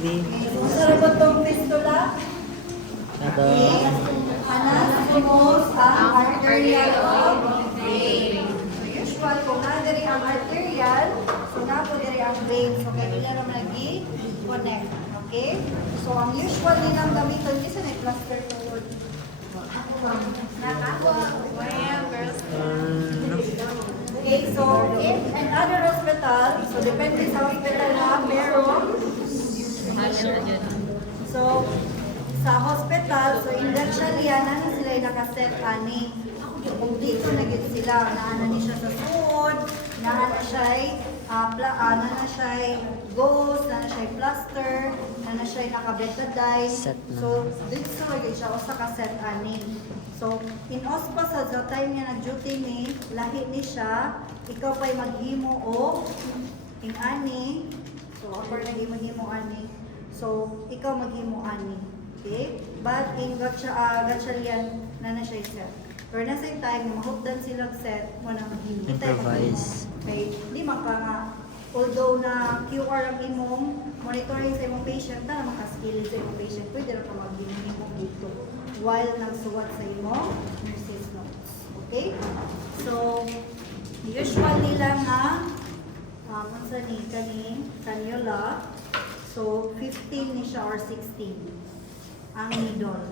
baby. Sarap itong fistula. Ito. Anastomos ang arterial of vein. So usual, kung na-diri ang arterial, so na-diri ang vein. So kaya nila naman nag-connect. Okay? So ang usual nilang gamitin, isa na plaster forward. Okay, so in another hospital, so depende sa hospital na meron. So, sa hospital, so induction yan, ano sila yung nakaset ani. Kung dito na gid sila, naana ni siya sa food, naana siya gauze, naana siya plaster, naana siya nakabetadine. So, dito lagi siya usa ka set ani. So, in OSPA sa time niya nag-duty ni, lahi ni siya, ikaw pa'y maghimo o in ani. So, upper na himo ani. So, ikaw maghimo ani. Okay? But in Gatchalian, na siya set. Pero na same time, mahugdan silang set mo na maghimo. Improvise. Okay? Di man ka nga, although na QR ang imong monitoring sa imong patient, na makaskill sa imong patient, pwede na ka maghimo dito while nagsuwat sa imong nurses notes. Okay? So, usual nila nga, sa ni cannula. So, 15 ni siya or 16 ang needle.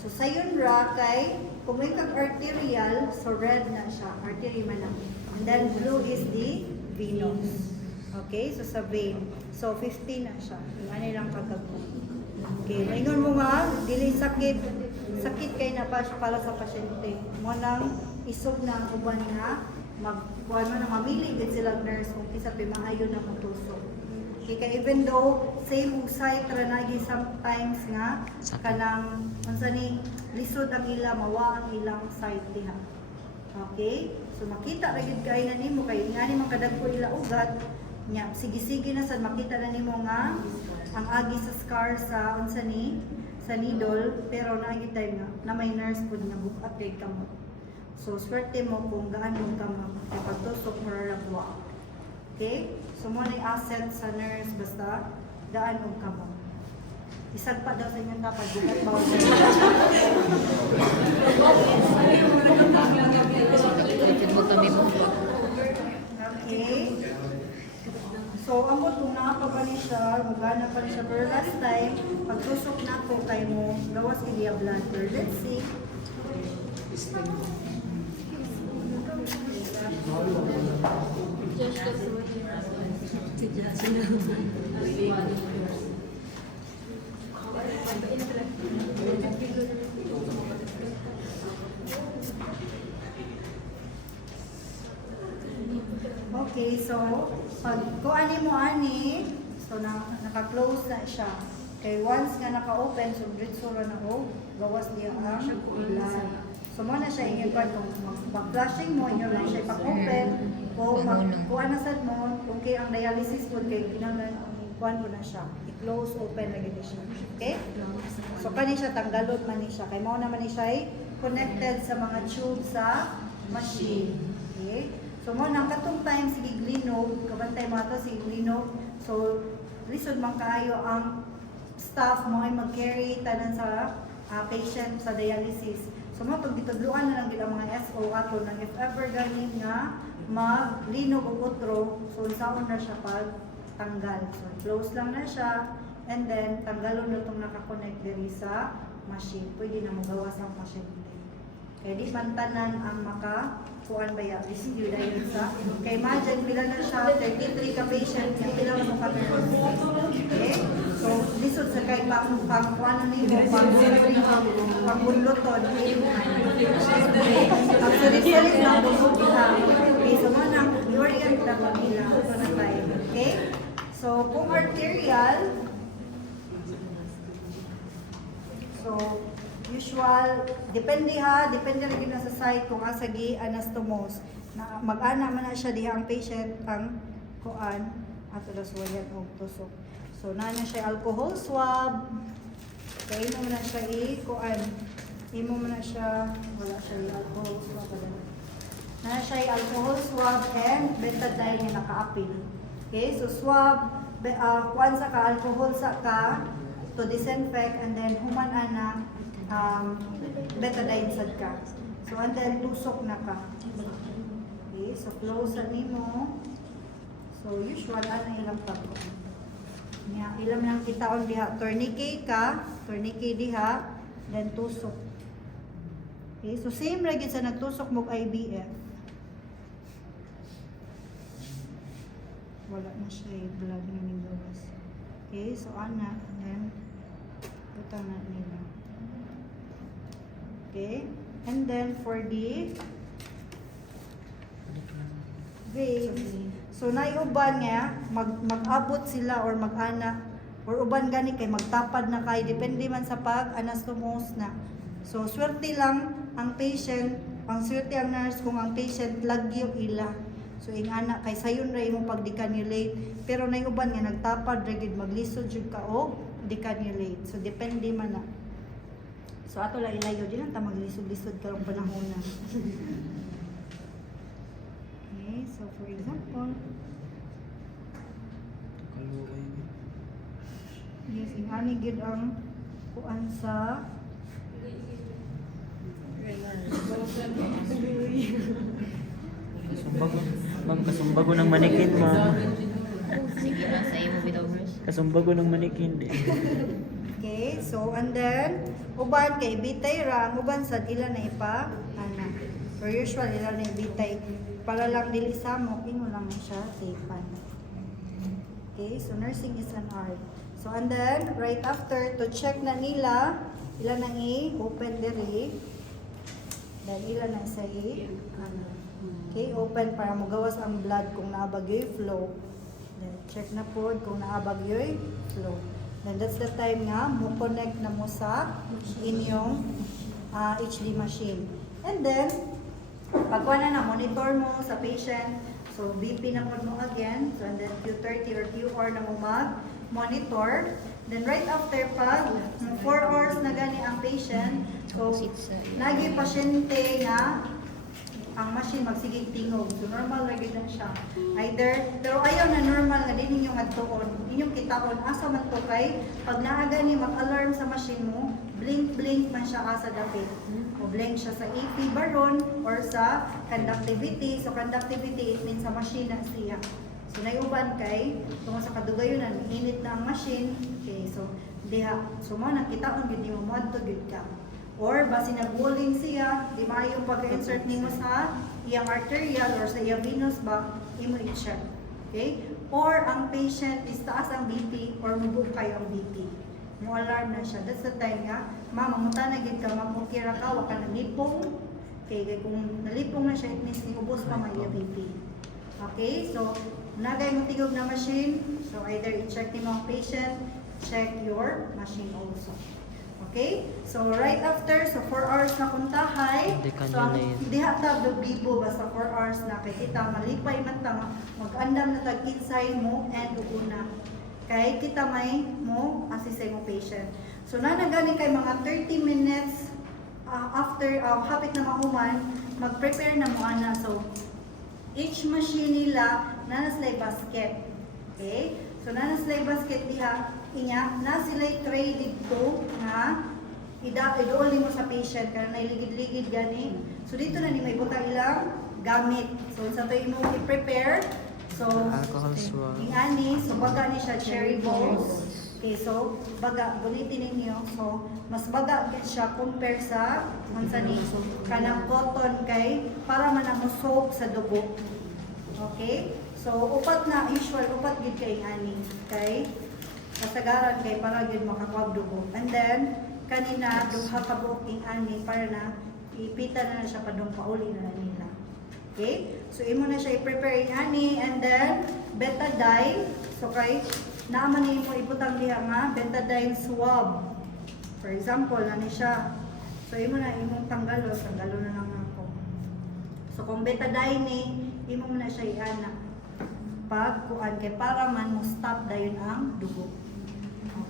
So, sa yun ra kay, kung may kag-arterial, so red na siya. Artery man lang. And then, blue is the venous. Okay? So, sa vein. So, 15 na siya. Yung ano lang kagagod. Okay. Maingon mo nga, dili sakit. Sakit kay na pa para sa pasyente. Mo nang isog na ang uban nga, kuha mo na mamili din sila nurse kung kisa maayo na matusok. Okay, even though same site ra na sometimes nga kanang unsa ni lisod ang ila mawa ang ilang site diha. Okay? So makita ra gid kay na nimo kay ngani man kadagko ila ugat nya sige-sige na sad makita na nimo nga ang agi sa scar sa unsa ni sa needle pero naagi time nga na may nurse pud nga bukat kay kamot. So swerte mo kung gaano ka magpagtusok mo ra buwa. Okay? So, mo na asset sa nurse, basta daan og kamo. Isag pa daw sa inyong tapad, bukat bawal sa okay? So, amot kung nakapa pa ni siya, magana pa ni siya, pero last time, pagtusok na ako kay mo, gawas kaya blood. Let's see. Okay, so pag kuani mo ani, so naka-close na siya. Kay once nga naka-open, so diretso ra na og gawas niya ang blood. So mo na siya ingin pa kung mag-flushing mo, inyo lang siya pag-open, o kuha na sad mo, okay ang dialysis po, kay kinanglan, kuha mo na siya. I-close, open lagi siya. Okay? So kani siya, tanggalot man ni siya. Kay mo naman ni siya ay connected sa mga tube sa machine. Okay? So mo nang katong time, sige glinog, kabantay mo ito, sige glinog. So, lisod man kaayo ang staff mo ay mag-carry tanan sa patient sa dialysis. So mo pag ditudluan na lang gid ang mga SO ato nang if ever ganin nga maglinog og utro, so unsaon na siya pag tanggal. So close lang na siya and then tanggalon na itong naka-connect diri sa machine. Pwede na magawas ang pasyente. Kaya di man tanan ang makakuan ba ya rescue dahil sa kay imagine pila na siya 33 ka patient pila na mo ka okay? So, lisod sa kay pang-kuan ni mo, pang-bunloton. Actually, na bunlot nila. Okay, so mo nang i-orient na nila. Ito na tayo. Okay? So, kung arterial, so, usual, depende rin na sa site kung asagi anastomos. Na mag-ana man na siya diha ang patient, ang kuan, at alas wayan o tusok. So, na siya alcohol swab. Kaya mo na siya i-kuan. Imo mo na siya, wala siya alcohol swab. Na siya alcohol swab and betadine na naka-apil. Okay, so swab, kuan sa ka, alcohol sa ka, to disinfect, and then human ana, betadine sad ka. So, and then tusok na ka. Okay, so close na nimo. So, usual, ano ilang pagko. Ilam lang kitaon diha, tourniquet ka, tourniquet diha, then tusok. Okay, so same lagi sa nagtusok mo IBF. Wala na siya blood na nilawas. Okay, so ana, then butang na nila. Okay, and then for the veins, so naiuban nga mag-abot sila or mag-ana or uban gani kay magtapad na kay depende man sa pag-anastomose na. So swerte lang ang patient, ang swerte ang nurse kung ang patient lagyo ila. So ingana kay sayon ra imong pag-decannulate, pero naiuban nga nagtapad ra gid maglisod jud ka og decannulate. So depende man na. So ato lang ilayo di lang ta maglisod-lisod karong panahon na. Okay, so for example, yes, ingani gid ang kuan sa Kasumbago. Ma'am, kasumbago ng manikin, ma'am. Sige na, sa iyo without nurse. Kasumbago ng manikin. okay, so and then uban kay bitay ra, ang uban sa ila na ipa ana. For usual ila na bitay para lang dili samok, ingo lang siya safe. Okay, so nursing is an art. So and then right after to check na nila, ila nang i-open diri. Then ila nang sa ano. Okay, open para magawas ang blood kung naabag yung flow. Then check na po kung naabag yung flow. Then that's the time nga mo connect na mo sa inyong HD machine. And then pagkuha na monitor mo sa patient. So BP na po mo again. So and then Q30 or QR na mo mag-monitor. Then right after pag 4 hours na gani ang patient. So nagi pasyente nga ang machine magsigig tingog. So normal lagi lang siya. Either, pero ayaw na normal nga din ninyong adtoon. Inyong kitaon, asa man to kay pag naaga ni mag-alarm sa machine mo, blink man siya asa dapit. O blink siya sa AP baron or sa conductivity. So conductivity, it means sa machine na siya. So naiuban kay, tungkol sa kadugayonan, init na ang machine. Okay, so diha. So mo nakitaon, yun di mo mo gud ka. Or basi nag-walling siya, di maayo pag-insert nimo sa iyang arterial or sa iyang venous ba, imo i-check. Okay? Or ang patient is taas ang BP or mabug kayo ang BP. Mo alarm na siya. That's the time nga, mamunta na gid ka, magmukira ka, waka nalipong. Okay, kaya kung nalipong na siya, it means niubos pa may BP. Okay? So, nagay mo tigog na machine. So, either i-check nimo ang patient, check your machine also. Okay? So, right after, so 4 hours na kuntahay. So, diha ta do bibo basta 4 hours na. Kay kita, malipay man ta, mag-andam na tag-insay mo and una. Kay kita may mo assist mo patient. So, nanagani kay mga 30 minutes after, hapit na mahuman, mag-prepare na mo ana. So, each machine nila, nanaslay basket. Okay? So, nanaslay basket diha, inya na sila'y tray dito nga idool mo sa patient kaya nailigid-ligid gani. So dito na ni may butang ilang gamit. So sa to imo i-prepare. So Alcohol swab. ingani, so baga ni siya cherry balls. Okay, so baga bulitin ninyo. So mas baga gid siya compare sa unsa ni so kanang cotton kay para man ang soak sa dugo. Okay? So upat na usual upat gid kay ingani. Kay kasagaran kay para gid makakuha dugo. And then kanina duha ka buking ani para na ipita na siya padung pauli na nila. Okay? So imo na siya i-prepare ani and then betadine. So kay naaman nimo ibutang diha nga betadine swab. For example, nani siya. So imo na imong tanggalo na lang ako. So kung betadine ni imo na siya iana pag kuan kay para man mo stop dayon ang dugo.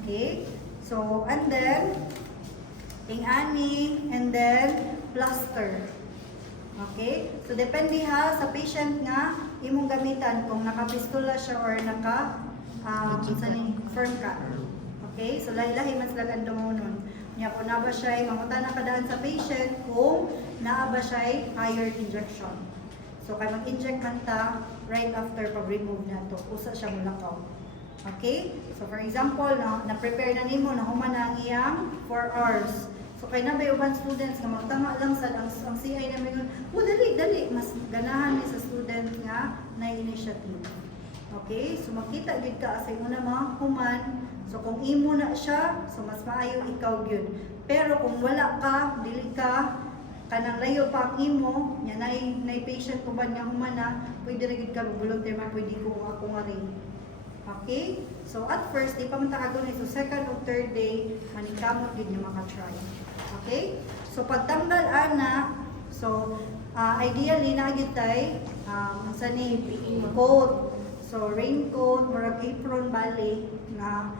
Okay? So, and then, ingani, and then, plaster. Okay? So, depende ha sa patient nga, imong gamitan kung nakapistula siya or sa ni firm ka. Okay? So lahi-lahi man sila gandong nun. Nya kung na ba siya mangutan na kadaan sa patient kung naa ba siya iron injection. So kay mag-inject man ta right after pag-remove na to, usa siya mulakaw. Okay? So for example, na-prepare na nimo na human na ang iyang 4 hours. So kay na ba uban students nga magtama lang sa ang CI na may dali mas ganahan ni sa student nga na initiative. Okay? So makita gid ka sa imo na mga human. So kung imo na siya, so mas maayo ikaw gyud. Pero kung wala ka, dili ka kanang layo pa ang imo, nya nay patient ko ba nga humana, pwede ra gid ka volunteer man pwede ko ako nga rin. Okay? So at first di pa man ta kagunay, so second or third day manikamot gid nga maka-try. Okay? So pagtanggal ana, so ideally na gid tay sa ni coat. So raincoat, murag apron bali na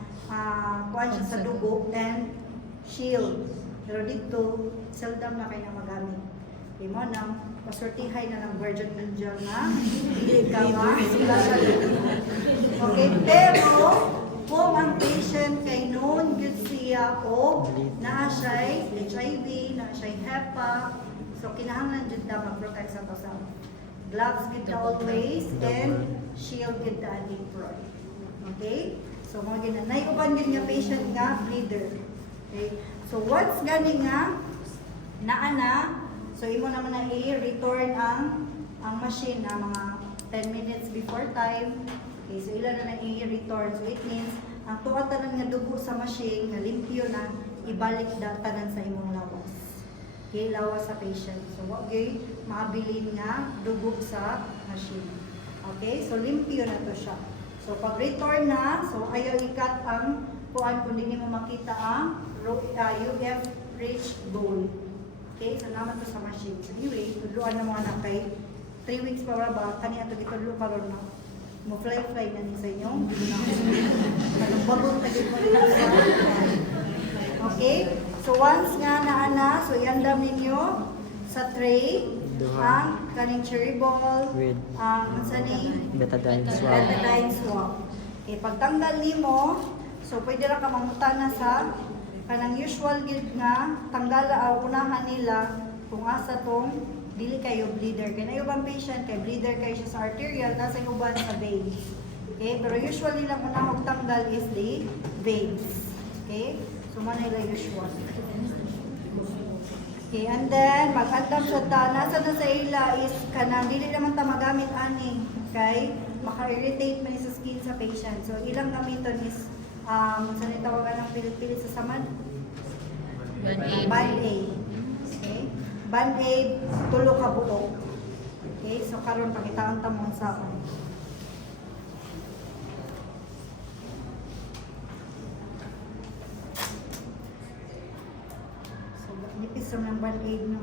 kuan siya sa dugo and shield. Pero dito, seldom na kayo na magamit. Okay mo na, pasortihay na ng Virgin Angel na hindi ka okay, pero kung ang patient kay noon good siya o naa siya HIV, naa siya HEPA, so kinahanglan dyan na mag-protect sa to sa gloves with the always and shield with the apron. Okay? So mga gina, naiuban din nga patient nga bleeder. Okay? So once gani nga naa, so imo naman na i-return ang machine na mga 10 minutes before time. Okay, so ilan na i-return. So it means ang tuwa tanan nga dugo sa machine nga limpyo na ibalik tanan sa imong lawas. Okay, lawas sa patient. So okay, makabilin nga dugo sa machine. Okay, so limpyo na to siya. So pag return na, so ayaw ikat ang kuan kung hindi mo makita ang UF rich goal. Okay, so naman to sa machine. So anyway, tudluan na mga na kay 3 weeks pa ba, kaniya to gitudlo karon na. Mo fly na ni sa inyong. Bagot na gid mo nila sa. Okay? So once nga naana, so iandam ninyo sa tray ang kaning cherry ball, With sa ni betadine swab. betadine swab. Okay, pagtanggal nimo, so pwede ra ka mangutana sa kanang usual gid nga tanggala unahan nila kung asa tong dili kayo bleeder. Kaya na yung patient kay bleeder kayo siya sa arterial, nasa uban sa veins. Okay, pero usually lang unang tanggal is the veins. Okay, so man nila usual. Okay, and then mag-andam sa nasa na sa ila is kanang dili naman ta magamit ani kay maka-irritate man sa skin sa patient. So ilang gamiton is sa nitawagan ng pilit-pilit sa samad? Band-aid. Okay? Band-aid, tulo ka buo. Okay? So karon pakitaan ta mo sa so nipis ng band-aid no.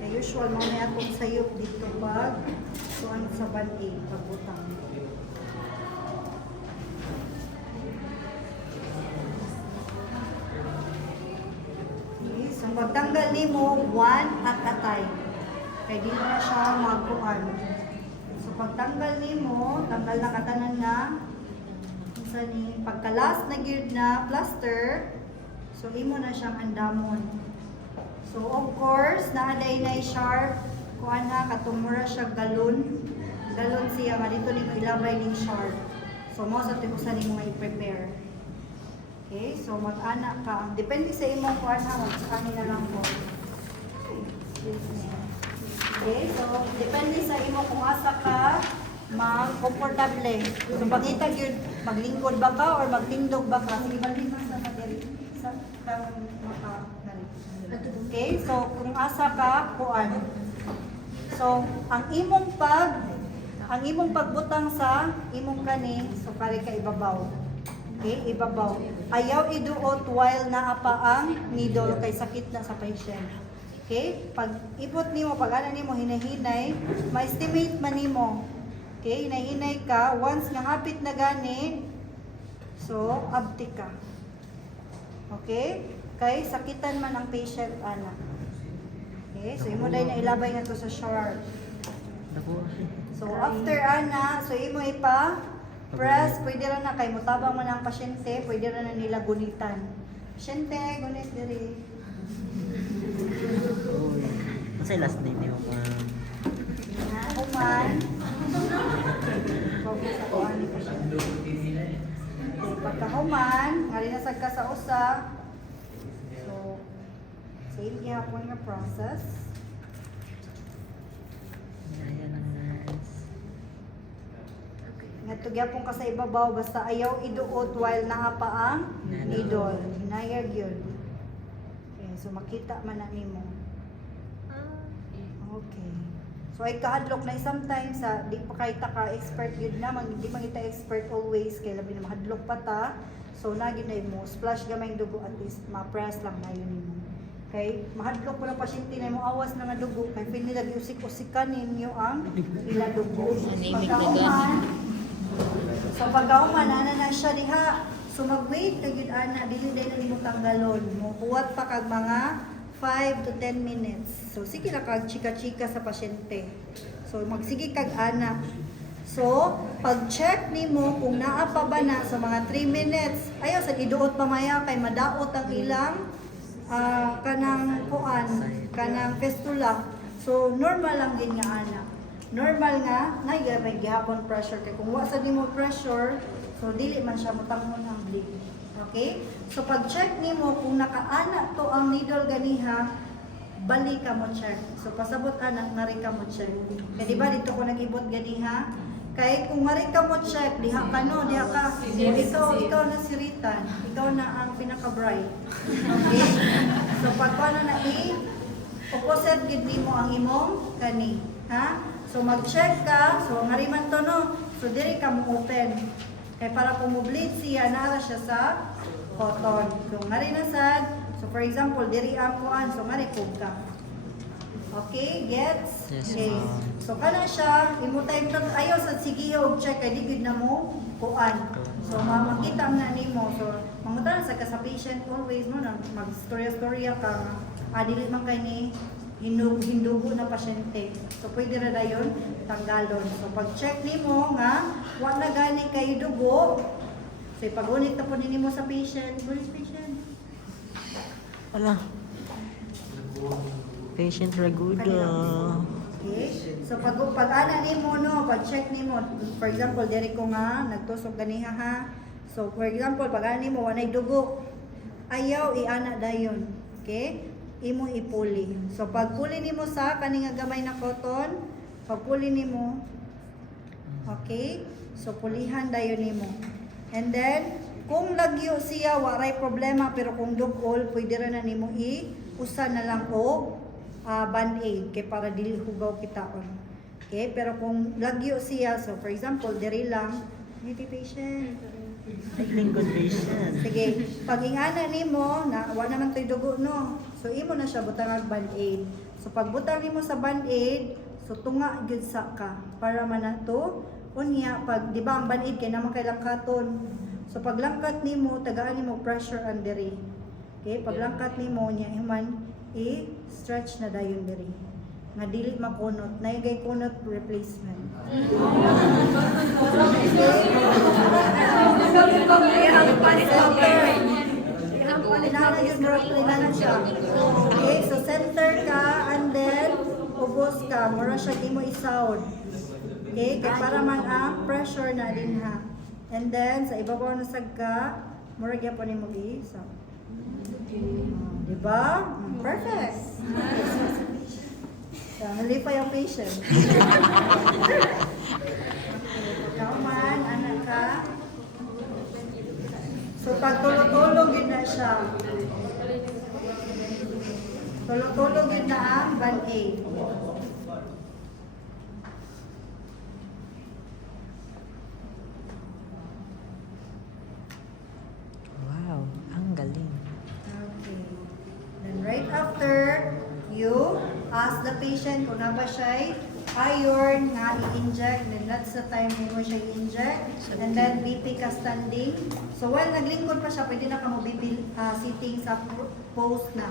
Kaya usual mo na atong sayop dito pag kuan sa band-aid pagbutang. So pagtanggal nimo one at a time. Kaya di na siya magkuhan. So pagtanggal nimo, tanggal na katanan na sa ni pagka-last na geared na plaster, so imo na siyang andamon. So of course, naaday na sharp kuan na katumura siya galon. Galon siya nga dito nimo ilabay ning sharp. So mo sa tibusan nimo i-prepare. Okay, so mag-ana ka. Depende sa imong kuan ha, sa kanila lang po. Okay, so depende sa imo kung asa ka mag-comfortable. So pagita gyud maglingkod ba ka or magtindog ba ka? Sige, malimas na sa diri. Sa kang maka. Okay, so kung asa ka kuan. So ang imong pagbutang sa imong kani, so pare ka ibabaw. Okay, ibabaw. Ayaw iduot while naa pa ang needle kay sakit na sa patient. Okay, pag ipot nimo, pag ana nimo hinahinay, ma-estimate man nimo. Okay, hinahinay ka, once nga hapit na gani, so abti ka. Okay, kay sakitan man ang patient ana. Okay, so imo dai na ilabay nga to sa sharp. So after ana, so imo ipa press, pwede ra na kay mutabang man ang pasyente, pwede ra na nila gunitan. Pasyente, gunit diri. Uy. Masay last name niyo, ma'am. Human. Focus ako ani pasyente. Pagkahuman, nga rin nasag ka sa usa. So, same gihapon nga process. Ayan ang nurse. Ngadto gyapon ka sa ibabaw basta ayaw iduot while naa pa ang needle. Hinayag yun. Okay, so makita man na nimo. Okay. So ay kahadlok na sometimes sa di pa kay ta ka expert yun na di man kita expert always kay labi na mahadlok pa ta. So nagi na mo splash gamay ang dugo at least ma-press lang na yun nimo. Okay, mahadlok pa ng pasyente na mo awas na nga dugo kay feel nila giusik-usikan ninyo ang ila dugo. Anemic na Pagkahuman, so pagkahuman na siya diha. So mag-wait kay gid ana dili na nimo tanggalon. Mo buhat pa kag mga 5 to 10 minutes. So sige na kag chika-chika sa pasyente. So magsige kag ana. So pag-check nimo kung naa pa ba na sa mga 3 minutes. Ayaw sa iduot pamaya kay madaot ang ilang kanang kuan, kanang fistula. So normal lang din nga ana. Normal nga may gihapon pressure kay kung wa sa nimo pressure, so dili man siya motangon ang bleed. Okay? So pag-check nimo kung nakaana to ang needle ganiha, balik ka mo check. So pasabot anak na rin ka mo check. Kaya di ba dito ko nag-ibot ganiha? Kaya kung mari ka mo check, diha ka no, diha ka. Ikaw na si Ritan. Ikaw na ang pinaka-bright. Okay? So pagkano na opposite gid nimo ang imong kani. Ha? So mag-check ka. So ngariman to no. So diri ka mo open. Kaya para kung mo-bleed siya, nara siya sa cotton. So, ngari na sad. So, for example, diri ang kuan. So, ngari ka. Okay, gets? Yes, Okay. ma'am. So, kana siya, imutay mo, ayaw sa sigiyo, check, kay digid na mo, kuan. So, makita na nimo. So, mangutan sa ka sa patient always mo na mag-storya-storya ka. Dili man kay ni hindugo na pasyente. So, pwede na dayon tanggalon. So, pag-check nimo nga, wala na gani kayo dugo. So, ipag-unit na po nimo sa patient. Where's patient? Wala. Patient Raguda. Okay. So, pag-ana nimo, no, pag-check nimo, for example, diri ko nga, nagtusok ganiha ha. So, for example, pag-ana nimo, wanay dugo. Ayaw, i-ana dayon. Okay? Imo ipuli. So pag puli nimo sa kaning gamay na cotton, pag puli nimo, okay? So pulihan dayon nimo. And then kung lagyo siya waray problema pero kung dugol pwede ra na nimo usa na lang og band-aid kay para dili hugaw kitaon. Okay? Pero kung lagyo siya, so for example, diri lang, beauty patient. Lingkod patient. Sige, pag ingana nimo na wa naman toy dugo no. So imo na siya butang og band-aid. So pag butang nimo sa band-aid, so tunga gyud sa ka para man nato unya pag di ba ang band-aid kay naman kay langkaton. So pag langkat nimo tagaan nimo pressure on diri. Okay, pag langkat nimo nya human i-stretch na dayon diri. Nga dili makunot, naigay kunot replacement. Okay, so center ka and then ubos ka, mura siya di mo isaod. Okay, kaya para man ang pressure na din ha. And then sa ibabaw na sag ka, mura gyapon nimo i-isaod. Diba? Perfect. So, hali pa yung patient. Ikaw man, anak ka. So, pag tulog-tulog yun na siya. Tulog-tulog yun na ang band-aid. Wow, ang galing. Okay. Then right after, you ask the patient kung na ba siya iron nga i-inject, then that's the time mo siya i-inject, and then BP ka standing. So while naglingkod pa siya, pwede na ka mo BP sitting sa post na.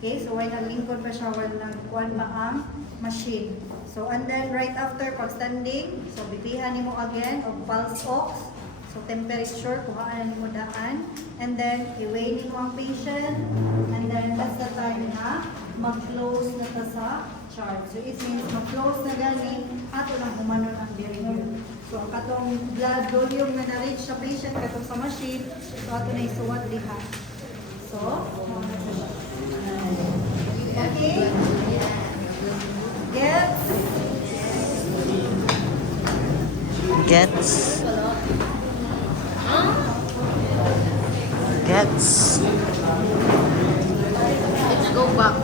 Okay, so while naglingkod pa siya, while nagkuhan pa ang machine. So, and then right after pag standing, so bibihan nimo again of pulse ox. So, temperature, kuhaan nimo daan. And then, i-weigh nimo ang patient. And then, that's the time na mag-close na ta sa chart. So, it means mag-close na gani, ato lang humanon ang behavior. So, ang katong blood volume na na-reach sa patient, katong sa machine, so ato na isuwat diha. So, okay? Gets? Gets. Gets. Let's go back.